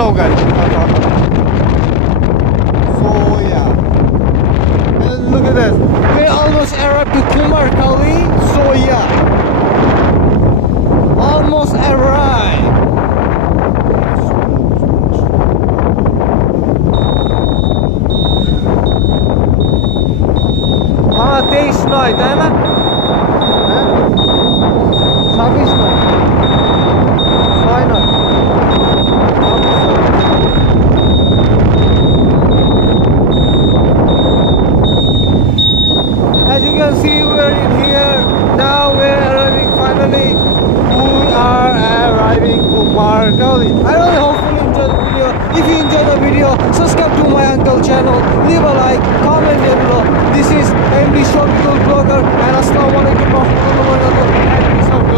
hello guys. So yeah, and look at this. We almost arrived to Kumarkali. So yeah, almost arrived. हाँ 23 नय ताई ना 26 नय 6 नय As you can see, we're in here now. We're arriving finally. We are arriving to Margali. I really hopefully enjoy the video. If you enjoy the video, subscribe to my uncle channel, leave a like, comment down below. This is MD Shopiful Blogger and Assalamualaikum warahmatullahi wabarakatuh.